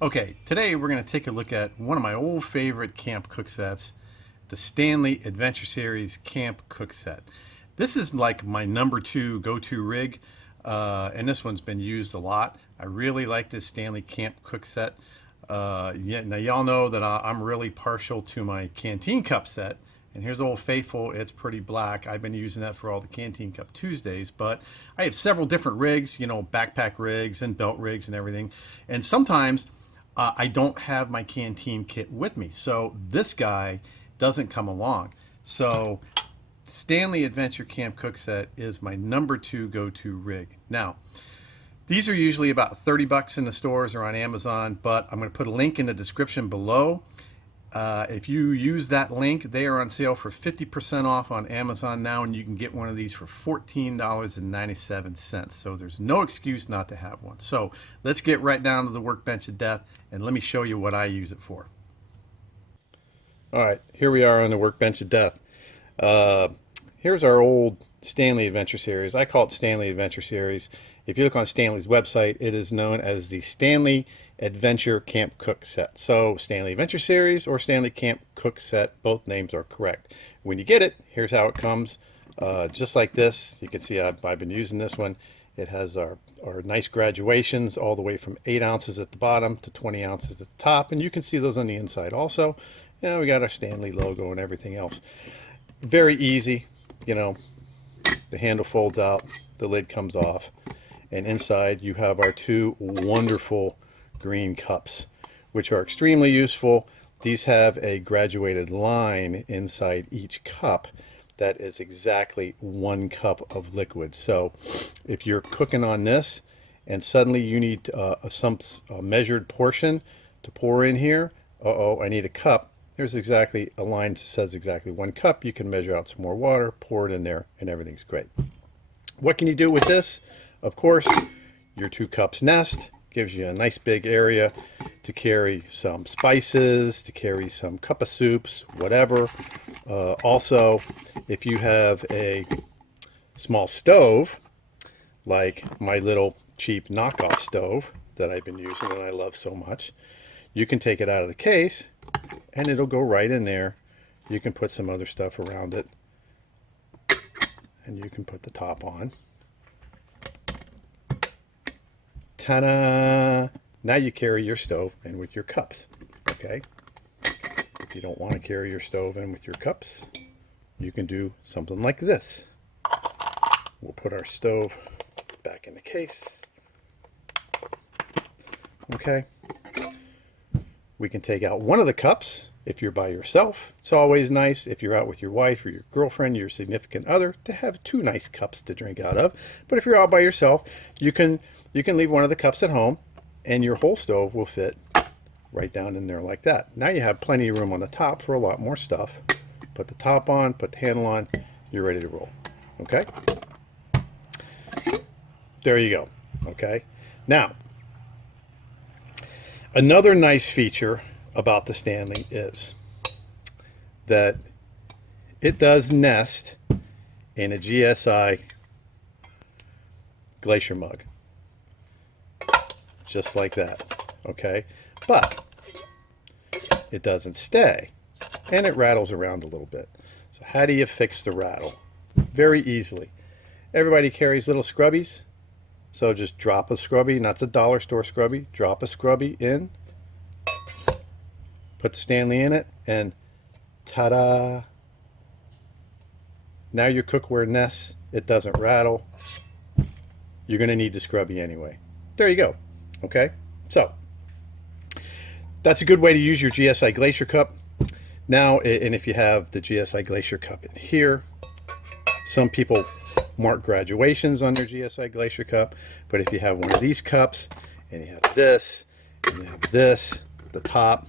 Okay, today we're going to take a look at one of my old favorite camp cook sets, the Stanley Adventure Series Camp Cook Set. This is like my number 2 go-to rig, and this one's been used a lot. I really like this Stanley Camp Cook Set. Yeah, now y'all know that I'm really partial to my canteen cup set. And here's Old Faithful. It's pretty black. I've been using that for all the Canteen Cup Tuesdays, but I have several different rigs, you know, backpack rigs and belt rigs and everything. And sometimes I don't have my canteen kit with me, so this guy doesn't come along. So Stanley Adventure Camp Cook Set is my number 2 go-to rig. Now, these are usually about 30 bucks in the stores or on Amazon, but I'm going to put a link in the description below. If you use that link, they are on sale for 50% off on Amazon now, and you can get one of these for $14.97. So there's no excuse not to have one. So let's get right down to the Workbench of Death, and let me show you what I use it for. All right, here we are on the Workbench of Death. Here's our old Stanley Adventure Series. I call it Stanley Adventure Series. If you look on Stanley's website, it is known as the Stanley Adventure Camp Cook Set. So Stanley Adventure Series or Stanley Camp Cook Set, both names are correct. When you get it, here's how it comes. Just like this. You can see I've been using this one. It has our nice graduations all the way from 8 ounces at the bottom to 20 ounces at the top. And you can see those on the inside also. Yeah, we got our Stanley logo and everything else. Very easy, you know. The handle folds out, the lid comes off, and inside you have our 2 wonderful green cups, which are extremely useful. These have a graduated line inside each cup that is exactly 1 cup of liquid. So if you're cooking on this and suddenly you need some measured portion to pour in here, I need a cup. There's exactly a line that says exactly 1 cup. You can measure out some more water, pour it in there, and everything's great. What can you do with this? Of course, your 2 cups nest gives you a nice big area to carry some spices, to carry some cup of soups, whatever. Also, if you have a small stove, like my little cheap knockoff stove that I've been using and I love so much, you can take it out of the case and it'll go right in there. You can put some other stuff around it, and you can put the top on. Ta-da! Now you carry your stove in with your cups, okay? If you don't want to carry your stove in with your cups, you can do something like this. We'll put our stove back in the case. Okay. We can take out one of the cups if you're by yourself. It's always nice if you're out with your wife or your girlfriend, your significant other, to have 2 nice cups to drink out of. But if you're out by yourself, you can leave one of the cups at home and your whole stove will fit right down in there like that. Now you have plenty of room on the top for a lot more stuff. Put the top on, put the handle on, you're ready to roll. Okay? There you go. Okay? Now, another nice feature about the Stanley is that it does nest in a GSI glacier mug. Just like that, okay? But it doesn't stay, and it rattles around a little bit. So how do you fix the rattle? Very easily. Everybody carries little scrubbies, so just drop a scrubby, and that's a dollar store scrubby. Drop a scrubby in, put the Stanley in it, and ta-da! Now your cookware nests, it doesn't rattle. You're going to need the scrubby anyway. There you go. Okay, so that's a good way to use your GSI Glacier Cup. Now, and if you have the GSI Glacier Cup in here, some people mark graduations on their GSI Glacier Cup, but if you have one of these cups, and you have this, and you have this, the top,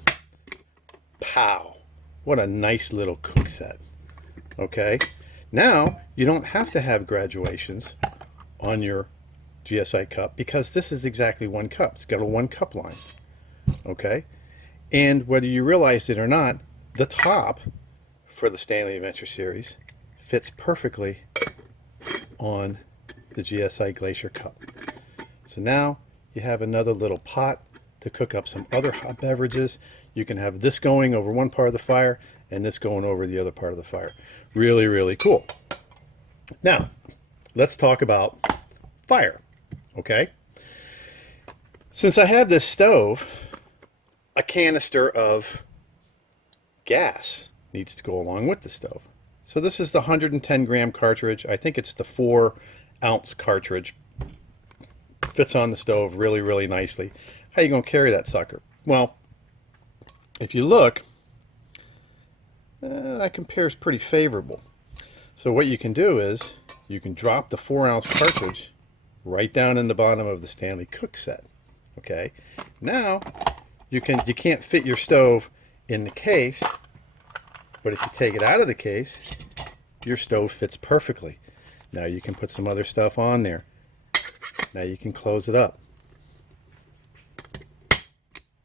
pow! What a nice little cook set. Okay, now you don't have to have graduations on your GSI cup because this is exactly 1 cup. It's got a 1 cup line. Okay, and whether you realize it or not, the top for the Stanley Adventure Series fits perfectly on the GSI Glacier cup. So now you have another little pot to cook up some other hot beverages. You can have this going over one part of the fire and this going over the other part of the fire. Really, really cool. Now, let's talk about fire, okay? Since I have this stove, a canister of gas needs to go along with the stove. So this is the 110 gram cartridge. I think it's the 4-ounce cartridge. Fits on the stove really, really nicely. How are you going to carry that sucker? Well, if you look, that compares pretty favorable. So what you can do is you can drop the 4-ounce cartridge right down in the bottom of the Stanley cookset. Okay, now you can't fit your stove in the case, but if you take it out of the case, your stove fits perfectly. Now you can put some other stuff on there. Now you can close it up.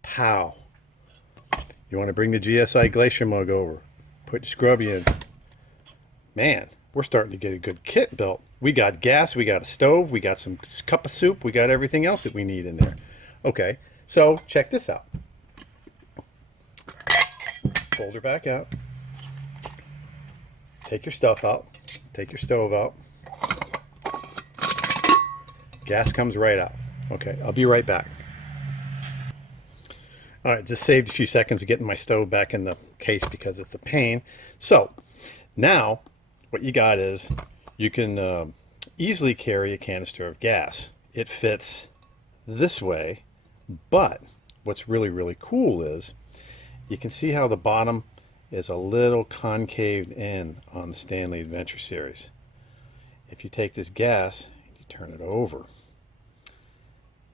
Pow! You want to bring the GSI Glacier mug over, put your scrubby in. Man, we're starting to get a good kit built. We got gas, we got a stove, we got some cup of soup, we got everything else that we need in there. Okay, so check this out. Fold her back out. Take your stuff out. Take your stove out. Gas comes right out. Okay, I'll be right back. All right, just saved a few seconds of getting my stove back in the case because it's a pain. So now what you got is you can easily carry a canister of gas. It fits this way, but what's really, really cool is you can see how the bottom is a little concaved in on the Stanley Adventure Series. If you take this gas and you turn it over,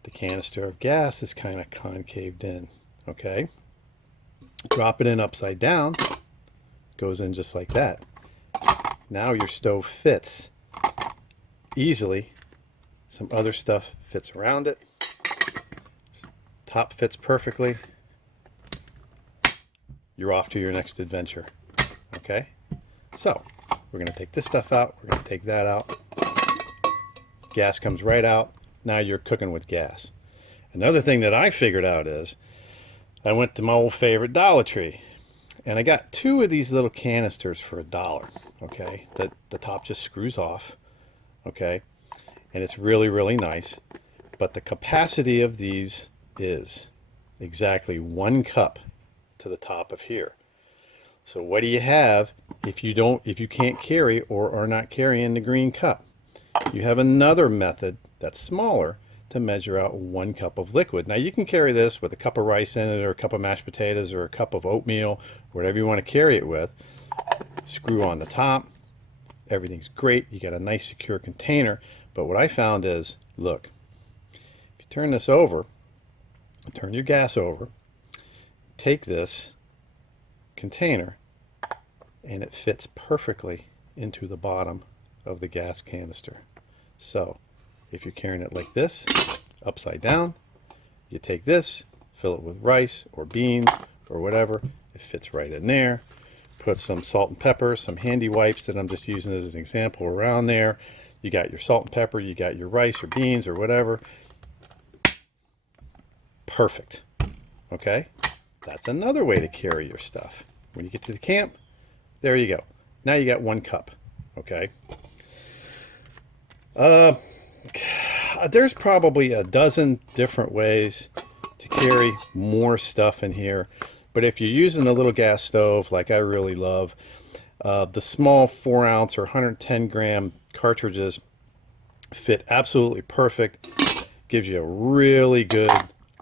the canister of gas is kind of concaved in. Okay, drop it in upside down, goes in just like that. Now your stove fits easily. Some other stuff fits around it. Top fits perfectly. You're off to your next adventure. Okay, so we're going to take this stuff out, we're going to take that out. Gas comes right out. Now you're cooking with gas. Another thing that I figured out is I went to my old favorite Dollar Tree and I got 2 of these little canisters for $1. Okay, the top just screws off. Okay, and it's really, really nice, but the capacity of these is exactly 1 cup to the top of here. So what do you have if you can't carry or are not carrying the green cup? You have another method that's smaller to measure out 1 cup of liquid. Now you can carry this with a cup of rice in it, or a cup of mashed potatoes, or a cup of oatmeal, whatever you want to carry it with. Screw on the top, everything's great, you got a nice secure container. But what I found is, look, if you turn this over, turn your gas over, take this container, and it fits perfectly into the bottom of the gas canister. So if you're carrying it like this, upside down, you take this, fill it with rice or beans or whatever, it fits right in there. Put some salt and pepper, some handy wipes that I'm just using as an example around there. You got your salt and pepper, you got your rice or beans or whatever. Perfect. Okay, that's another way to carry your stuff. When you get to the camp, there you go. Now you got 1 cup. Okay. There's probably a dozen different ways to carry more stuff in here, but if you're using a little gas stove like I really love, the small 4-ounce or 110 gram cartridges fit absolutely perfect. Gives you a really good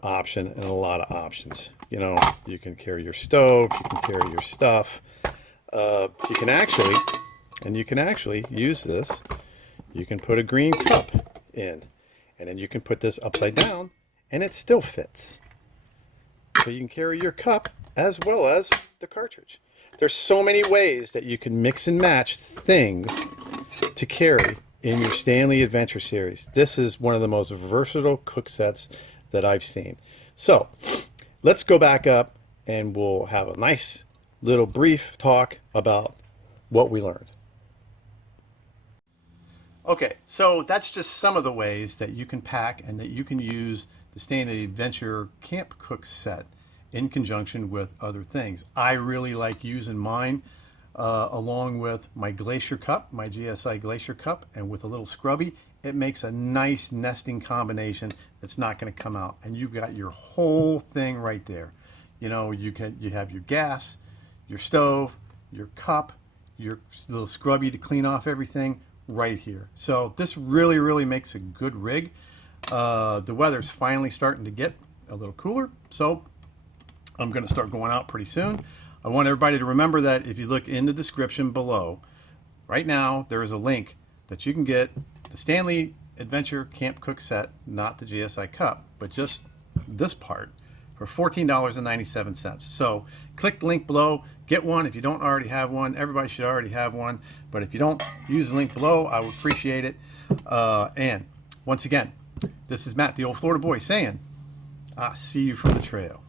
option and a lot of options. You know, you can carry your stove, you can carry your stuff. You can actually use this. You can put a green cup in, and then you can put this upside down and it still fits. So you can carry your cup as well as the cartridge. There's so many ways that you can mix and match things to carry in your Stanley Adventure Series. This is one of the most versatile cook sets that I've seen. So let's go back up and we'll have a nice little brief talk about what we learned. Okay, so that's just some of the ways that you can pack and that you can use the Stanley Adventure Camp Cook set in conjunction with other things. I really like using mine along with my glacier cup, my GSI glacier cup, and with a little scrubby. It makes a nice nesting combination that's not going to come out, and you've got your whole thing right there. You know, you have your gas, your stove, your cup, your little scrubby to clean off everything right here. So this really makes a good rig. The weather's finally starting to get a little cooler, so I'm going to start going out pretty soon. I want everybody to remember that if you look in the description below, right now there is a link that you can get the Stanley Adventure Camp Cook set, not the GSI cup, but just this part, for $14.97. So click the link below, get one if you don't already have one. Everybody should already have one, but if you don't, use the link below. I would appreciate it. And once again, this is Matt, the old Florida boy, saying, I'll see you from the trail.